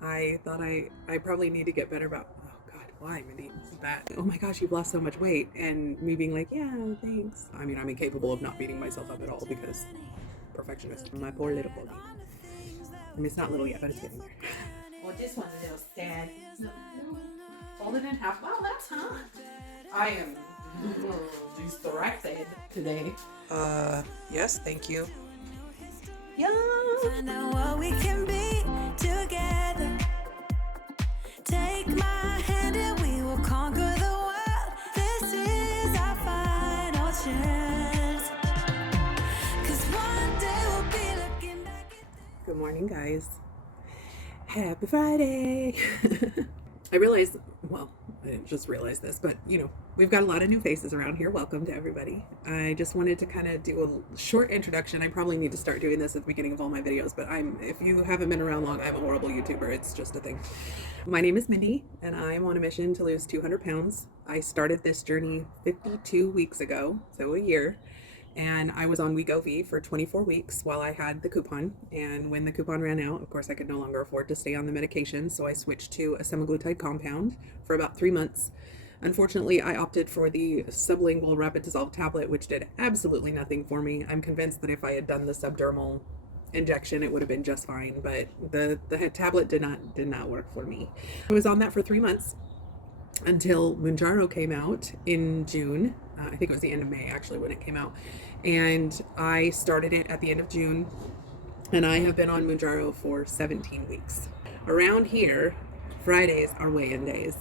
I thought I probably need to get better about, oh God, why, Mindy? This is bad. Oh my gosh, you've lost so much weight. And me being like, yeah, thanks. I mean, I'm incapable of not beating myself up at all because perfectionist. My poor little body. I mean, it's not little yet, but it's getting there. Well, this one's a little sad. Fold it in half. Wow, that's hot. I am distracted today. Yes, thank you. Yeah. Find out what we can be together. Take my hand and we will conquer the world. This is our final chance. 'Cause one day we'll be looking back at. Good morning, guys. Happy Friday. I realized, well, I didn't just realize this, but we've got a lot of new faces around here. Welcome to everybody. I just wanted to kind of do a short introduction. I probably need to start doing this at the beginning of all my videos, but if you haven't been around long, I'm a horrible YouTuber. It's just a thing. My name is Mindy, and I'm on a mission to lose 200 pounds. I started this journey 52 weeks ago, so a year. And I was on Wegovy for 24 weeks while I had the coupon. And when the coupon ran out, of course, I could no longer afford to stay on the medication. So I switched to a semaglutide compound for about 3 months. Unfortunately, I opted for the sublingual rapid dissolve tablet, which did absolutely nothing for me. I'm convinced that if I had done the subdermal injection, it would have been just fine. But the tablet did not work for me. I was on that for 3 months until Mounjaro came out in June. I think it was the end of May actually when it came out, and I started it at the end of June, and I have been on Mounjaro for 17 weeks. Around here, Fridays are weigh-in days,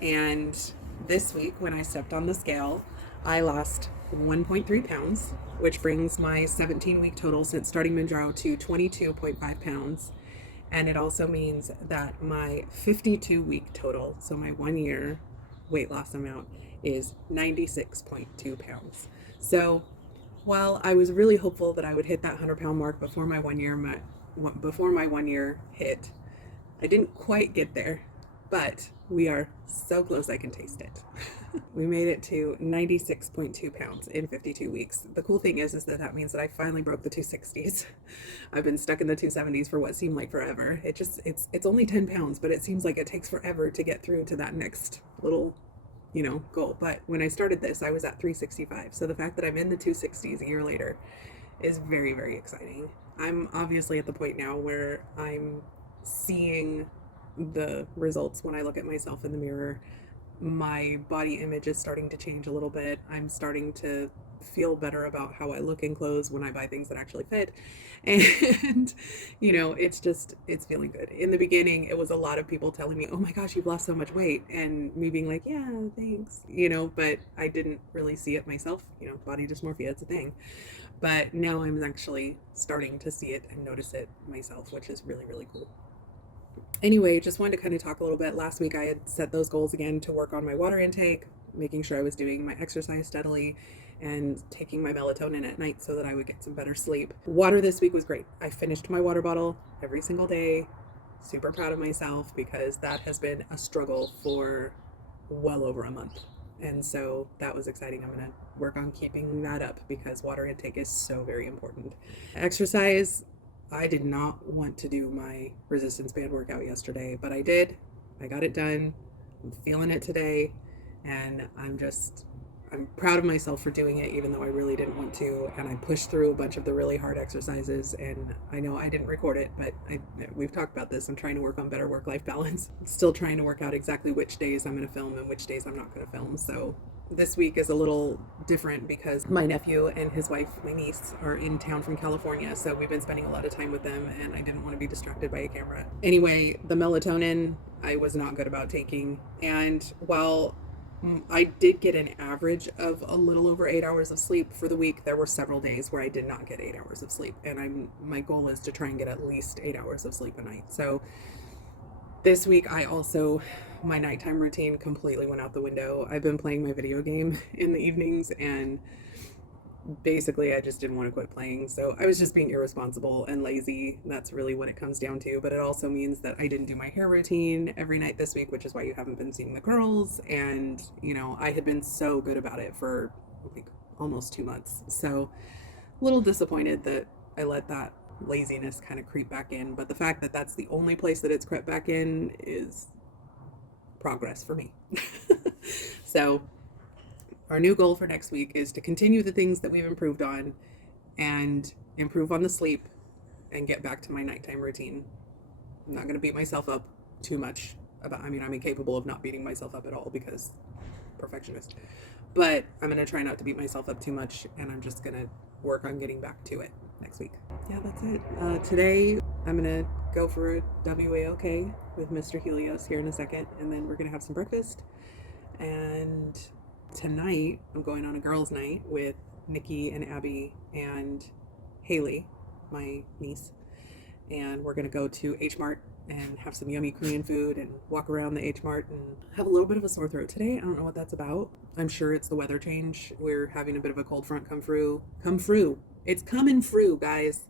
and this week when I stepped on the scale, I lost 1.3 pounds, which brings my 17-week total since starting Mounjaro to 22.5 pounds. And it also means that my 52-week total, so my 1 year weight loss amount, is 96.2 pounds. So while I was really hopeful that I would hit that 100-pound mark before my 1 year hit, I didn't quite get there, but we are so close I can taste it. We made it to 96.2 pounds in 52 weeks. The cool thing is that means that I finally broke the 260s. I've been stuck in the 270s for what seemed like forever. It's only 10 pounds, but it seems like it takes forever to get through to that next little, goal. But when I started this, I was at 365. So the fact that I'm in the 260s a year later is very, very exciting. I'm obviously at the point now where I'm seeing the results when I look at myself in the mirror. My body image is starting to change a little bit. I'm starting to feel better about how I look in clothes when I buy things that actually fit. And, it's feeling good. In the beginning, it was a lot of people telling me, oh my gosh, you've lost so much weight. And me being like, yeah, thanks, but I didn't really see it myself. Body dysmorphia, it's a thing. But now I'm actually starting to see it and notice it myself, which is really, really cool. Anyway, just wanted to kind of talk a little bit. Last week I had set those goals again to work on my water intake, making sure I was doing my exercise steadily, and taking my melatonin at night so that I would get some better sleep. Water this week was great. I finished my water bottle every single day. Super proud of myself because that has been a struggle for well over a month. And so that was exciting. I'm going to work on keeping that up because water intake is so very important. Exercise, I did not want to do my resistance band workout yesterday, but I did. I got it done. I'm feeling it today, and I'm proud of myself for doing it, even though I really didn't want to. And I pushed through a bunch of the really hard exercises, and I know I didn't record it, but we've talked about this. I'm trying to work on better work-life balance. I'm still trying to work out exactly which days I'm going to film and which days I'm not going to film. So this week is a little different because my nephew and his wife, my niece, are in town from California. So we've been spending a lot of time with them, and I didn't want to be distracted by a camera. Anyway, the melatonin I was not good about taking. And while I did get an average of a little over 8 hours of sleep for the week, there were several days where I did not get 8 hours of sleep. And my goal is to try and get at least 8 hours of sleep a night. So this week, my nighttime routine completely went out the window. I've been playing my video game in the evenings, and basically I just didn't want to quit playing. So I was just being irresponsible and lazy. That's really what it comes down to. But it also means that I didn't do my hair routine every night this week, which is why you haven't been seeing the curls. And, I had been so good about it for like almost 2 months. So a little disappointed that I let that laziness kind of creep back in. But the fact that that's the only place that it's crept back in is progress for me. So our new goal for next week is to continue the things that we've improved on and improve on the sleep and get back to my nighttime routine. I'm not going to beat myself up too much about, I'm incapable of not beating myself up at all because perfectionist. But I'm going to try not to beat myself up too much, and I'm just going to work on getting back to it next week. Yeah, that's it. Today, I'm going to go for a WAOK with Mr. Helios here in a second, and then we're going to have some breakfast. And tonight, I'm going on a girls' night with Nikki and Abby and Haley, my niece. And we're going to go to H Mart and have some yummy Korean food and walk around the H Mart and have a little bit of a sore throat today. I don't know what that's about. I'm sure it's the weather change. We're having a bit of a cold front come through. It's coming through, guys.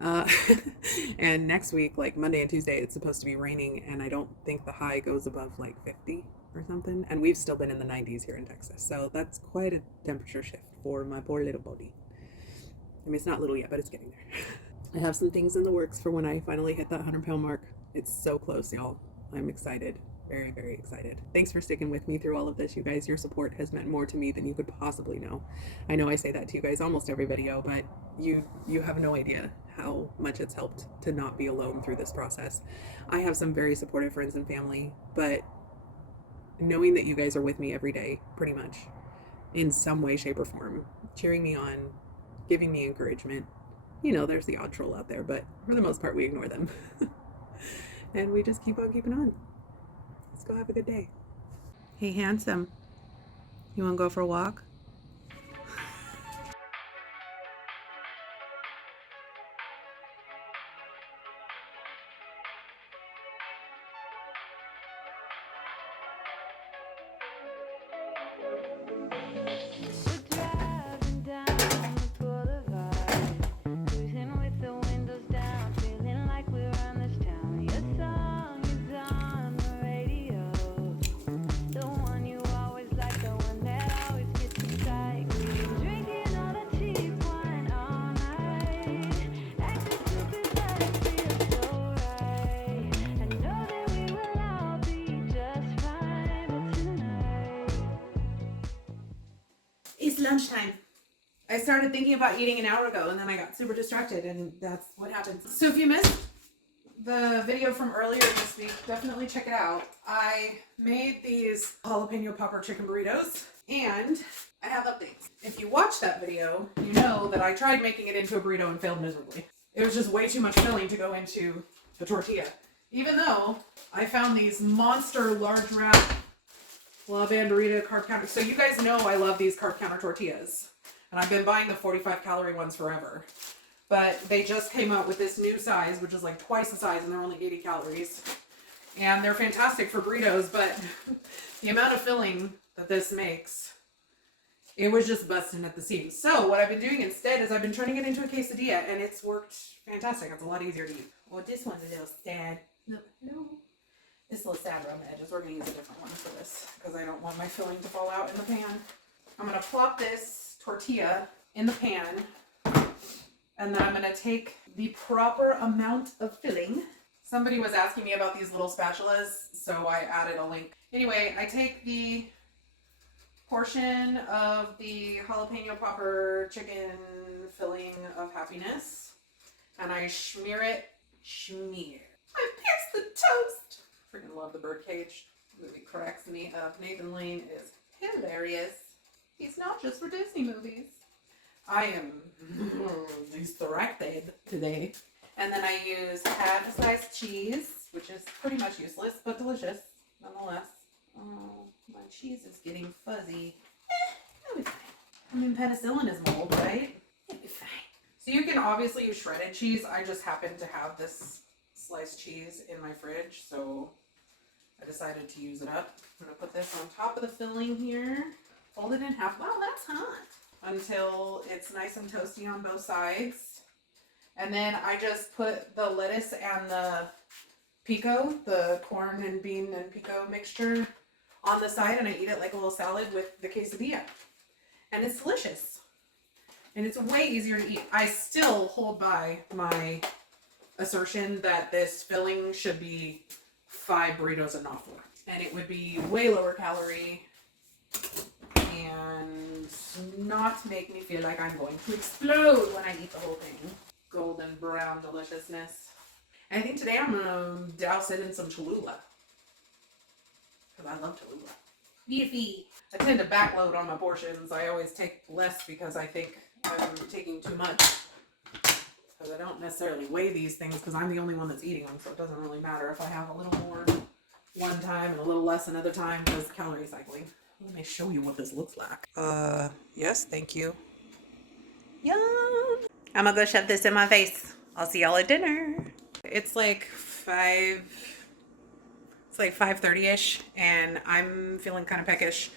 And next week, like Monday and Tuesday, it's supposed to be raining, and I don't think the high goes above like 50 or something. And we've still been in the 90s here in Texas. So that's quite a temperature shift for my poor little body. I mean, it's not little yet, but it's getting there. I have some things in the works for when I finally hit that 100-pound mark. It's so close, y'all. I'm excited. Very, very excited. Thanks for sticking with me through all of this, you guys. Your support has meant more to me than you could possibly know. I know I say that to you guys almost every video, but you have no idea how much it's helped to not be alone through this process. I have some very supportive friends and family, but knowing that you guys are with me every day, pretty much, in some way, shape, or form, cheering me on, giving me encouragement. You know, there's the odd troll out there, but for the most part, we ignore them. And we just keep on keeping on. Let's go have a good day. Hey, handsome. You want to go for a walk? It's lunchtime. I started thinking about eating an hour ago, and then I got super distracted, and that's what happened. So if you missed the video from earlier this week, definitely check it out. I made these jalapeno popper chicken burritos, and I have updates. If you watched that video, you know that I tried making it into a burrito and failed miserably. It was just way too much filling to go into the tortilla. Even though I found these monster large wrap La Banderita carb counter. So you guys know I love these carb counter tortillas. And I've been buying the 45 calorie ones forever. But they just came out with this new size, which is like twice the size, and they're only 80 calories. And they're fantastic for burritos, but the amount of filling that this makes, it was just busting at the seams. So what I've been doing instead is I've been turning it into a quesadilla, and it's worked fantastic. It's a lot easier to eat. Well, this one's a little sad. No. It's a little sad around the edges. We're going to use a different one for this because I don't want my filling to fall out in the pan. I'm going to plop this tortilla in the pan, and then I'm going to take the proper amount of filling. Somebody was asking me about these little spatulas, so I added a link. Anyway, I take the portion of the jalapeno popper chicken filling of happiness, and I smear it. I pierce the toast. Freaking love the birdcage. Movie cracks me up. Nathan Lane is hilarious. He's not just for Disney movies. I am distracted today. And then I use half a sliced cheese, which is pretty much useless, but delicious nonetheless. Oh, my cheese is getting fuzzy. It'll be fine. I mean, penicillin is mold, right? It'll be fine. So you can obviously use shredded cheese. I just happen to have this sliced cheese in my fridge, so I decided to use it up. I'm going to put this on top of the filling here. Fold it in half. Wow, that's hot. Until it's nice and toasty on both sides. And then I just put the lettuce and the pico, the corn and bean and pico mixture, on the side, and I eat it like a little salad with the quesadilla. And it's delicious. And it's way easier to eat. I still hold by my assertion that this filling should be 5 burritos and not 4. And it would be way lower calorie and not make me feel like I'm going to explode when I eat the whole thing. Golden brown deliciousness. And I think today I'm gonna douse it in some Cholula. Because I love Cholula. Beefy. I tend to backload on my portions. I always take less because I think I'm taking too much. Because I don't necessarily weigh these things because I'm the only one that's eating them. So it doesn't really matter if I have a little more one time and a little less another time because calorie cycling. Let me show you what this looks like. Yes, thank you. Yum. I'm gonna go shove this in my face. I'll see y'all at dinner. It's like 5:30ish, and I'm feeling kind of peckish.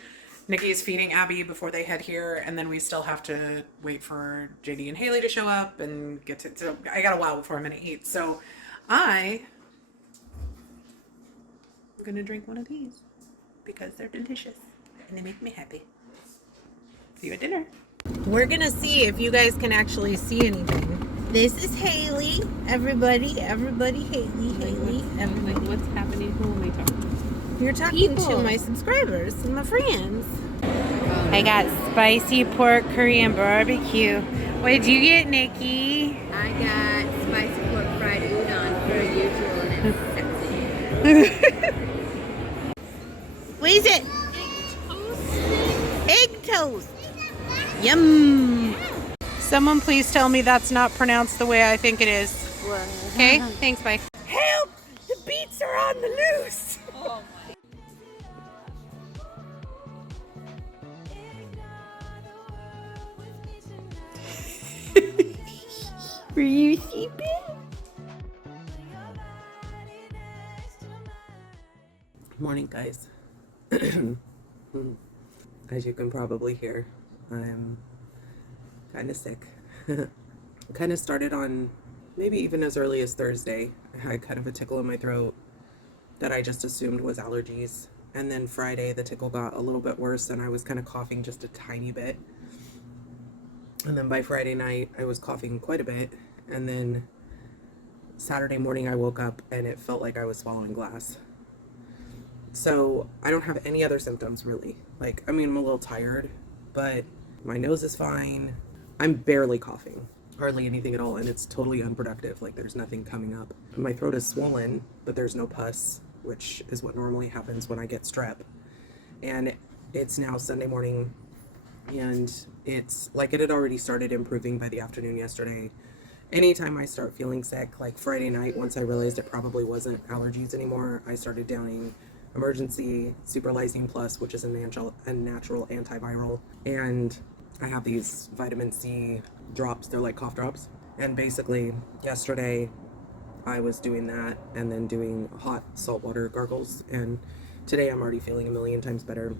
Nikki's feeding Abby before they head here, and then we still have to wait for JD and Haley to show up and get to. So I got a while before I'm gonna eat. So I'm gonna drink one of these because they're delicious and they make me happy. See you at dinner. We're gonna see if you guys can actually see anything. This is Haley. Everybody, Haley, everybody. Like, what's happening? Who am I talking to? You're talking People. to my subscribers and my friends. I got spicy pork Korean barbecue. What did you get, Nikki? I got spicy pork fried udon per usual and it's sexy. What is it? Egg toast. Yum. Someone please tell me that's not pronounced the way I think it is. Okay? Thanks, bye. Help! The beets are on the loose! Were you sleeping? Morning, guys. As you can probably hear, I'm kind of sick. Kind of started on maybe even as early as Thursday. I had kind of a tickle in my throat that I just assumed was allergies. And then Friday, the tickle got a little bit worse and I was kind of coughing just a tiny bit. And then by Friday night, I was coughing quite a bit. And then Saturday morning, I woke up and it felt like I was swallowing glass. So I don't have any other symptoms really. Like, I mean, I'm a little tired, but my nose is fine. I'm barely coughing, hardly anything at all. And it's totally unproductive. Like, there's nothing coming up. My throat is swollen, but there's no pus, which is what normally happens when I get strep. And it's now Sunday morning, and it's like it had already started improving by the afternoon yesterday. Anytime I start feeling sick, like Friday night, once I realized it probably wasn't allergies anymore, I started downing Emergency Super Lysine Plus, which is a natural antiviral, and I have these vitamin C drops. They're like cough drops. And basically yesterday I was doing that and then doing hot saltwater gargles, and today I'm already feeling a million times better.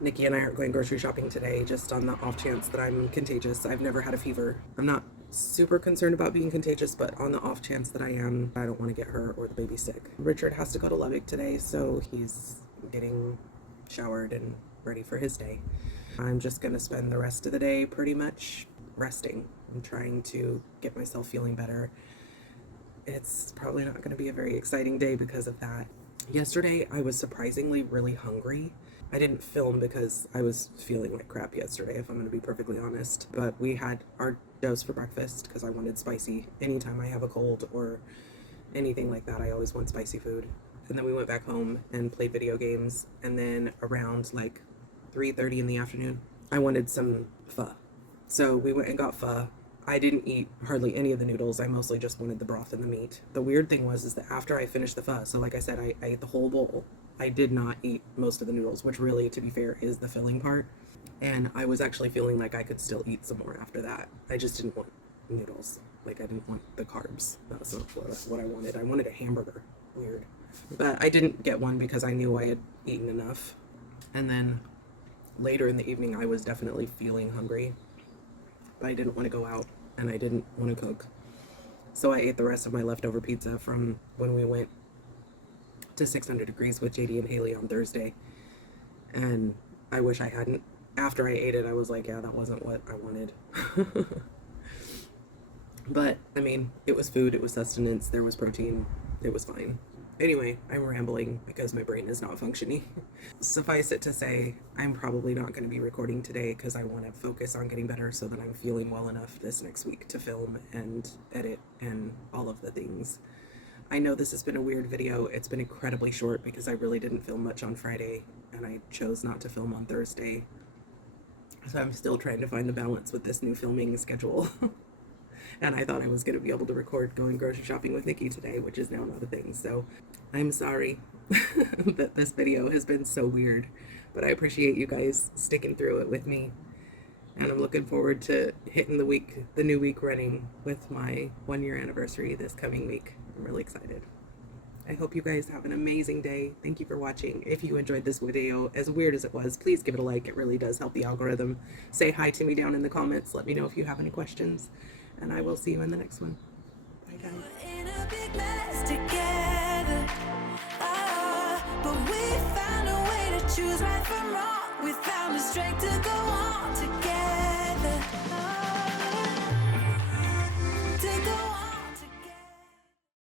Nikki and I aren't going grocery shopping today, just on the off chance that I'm contagious. I've never had a fever. I'm not super concerned about being contagious, but on the off chance that I am, I don't want to get her or the baby sick. Richard has to go to Lubbock today, so he's getting showered and ready for his day. I'm just going to spend the rest of the day pretty much resting. I'm trying to get myself feeling better. It's probably not going to be a very exciting day because of that. Yesterday, I was surprisingly really hungry. I didn't film because I was feeling like crap yesterday, if I'm going to be perfectly honest. But we had our dose for breakfast because I wanted spicy. Anytime I have a cold or anything like that, I always want spicy food. And then we went back home and played video games. And then around like 3:30 in the afternoon, I wanted some pho. So we went and got pho. I didn't eat hardly any of the noodles. I mostly just wanted the broth and the meat. The weird thing is that after I finished the pho, so like I said, I ate the whole bowl. I did not eat most of the noodles, which really, to be fair, is the filling part. And I was actually feeling like I could still eat some more after that. I just didn't want noodles. Like, I didn't want the carbs. That's not what I wanted. I wanted a hamburger. Weird. But I didn't get one because I knew I had eaten enough. And then later in the evening, I was definitely feeling hungry. But I didn't want to go out, and I didn't want to cook. So I ate the rest of my leftover pizza from when we went to 600 Degrees with JD and Haley on Thursday. And I wish I hadn't, after I ate it, I was like, yeah, that wasn't what I wanted. But, I mean, it was food, it was sustenance, there was protein, it was fine. Anyway, I'm rambling because my brain is not functioning. Suffice it to say, I'm probably not going to be recording today because I want to focus on getting better so that I'm feeling well enough this next week to film and edit and all of the things. I know this has been a weird video. It's been incredibly short because I really didn't film much on Friday and I chose not to film on Thursday. So I'm still trying to find the balance with this new filming schedule. And I thought I was going to be able to record going grocery shopping with Nikki today, which is now not a thing. So I'm sorry that this video has been so weird, but I appreciate you guys sticking through it with me. And I'm looking forward to hitting the new week running with my 1-year anniversary this coming week. I'm really excited. I hope you guys have an amazing day. Thank you for watching. If you enjoyed this video, as weird as it was, please give it a like. It really does help the algorithm. Say hi to me down in the comments. Let me know if you have any questions. And I will see you in the next one. Bye, guys. In a big mess together, but we found a way to choose right from wrong. We found the strength to go on.